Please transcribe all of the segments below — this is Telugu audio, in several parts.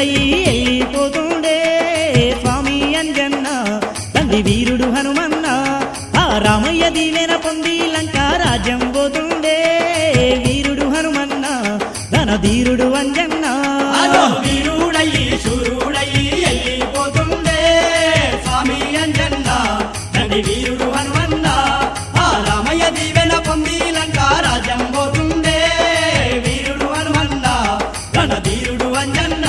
వీరుడయ్యి వెళ్ళిపోతుండే స్వామి అంజన్న తండ్రి వీరుడు హనుమన్న ఆ రామయ్య దీవెన పొంది లంకా రాజ్యం పోతుండే వీరుడు హనుమన్న ధన ధీరుడు అంజన్న వీరుడయ్యి శూరుడయ్యి వెళ్ళిపోతుండే స్వామి అంజన్న తండ్రి వీరుడు హనుమన్న ఆ రామయ్య దీవెన పొంది లంకా రాజ్యం పోతుండే వీరుడు హనుమన్న ధన ధీరుడు అంజన్న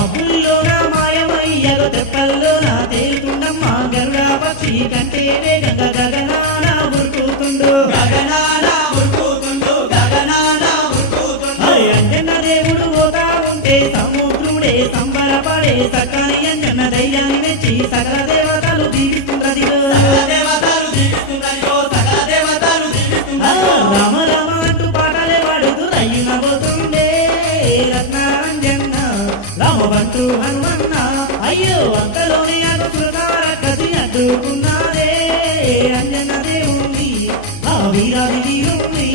అబుల్లో నా మాయమయ్యలో తెప్పల్లో నా తేలుతుండమ్మ గరుడా పక్షి కంటే వేగంగా గగనాన ఉరుకుతుండు గగనాన ఉరుకుతుండు గగనాన ఉరుకుతుండు అంజన్న దేవుడు పోతా ఉంటే సముద్రుడే సంబరపడే సకాని అంజన్న ధైర్యాన్ని మెచ్చి సకల దేవతలు దీవిస్తుండ్రదిగో దేవతలు దీవిస్తున్నారు సకల దేవతలు దీవిస్తున్నారు రామ రామ అంటూ పాటలే పాడుతూ రయ్యున పోతుండే రత్నాంజన్న రామభక్తు హనుమన్న అయ్యో అంతలోనే అడుగుతున్నారకసి అడ్డుకున్నారే అంజన్న దేవుణ్ణి ఆ వీరాది వీరుణ్ణి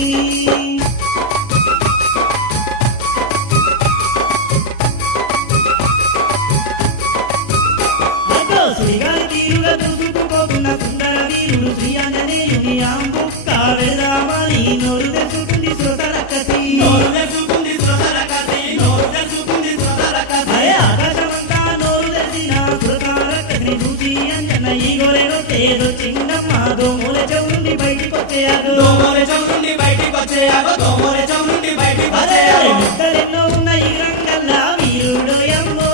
సుడిగాలి తీరుగా దూసుకుపోతున్న సుందర వీరుడు శ్రీ ఆంజనేయుని ఆంబుక్క వెళదామని నోరు తెచ్చుకుంది శ్రోతరకసి నోరు తెచ్చుకుంది శ్రోతరకసి నోరు తెచ్చుకుంది శ్రోతరకసి ఆకాశమంతా నోరు తెచ్చిన శ్రోతరకసిని చూసి అంజన ఈ గోరెలో తేదో చిన్నమ్మ దోమూల చెవు నుండి బయటికి వచ్చేయాడు దోమోరే చౌ నుండి బయటికి వచ్చేయాగో దోమోరే చౌ నుండి బయటికి వచ్చేయాగో ముద్దలెన్నో ఉన్న ఈ రంగల్లా వీరుడు ఎమ్మో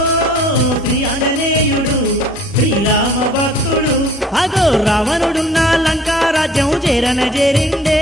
శ్రీ ఆంజనేయుడు శ్రీరామ భక్తుడు అగో రావణుడున్న లంకా రాజ్యం చేరిడే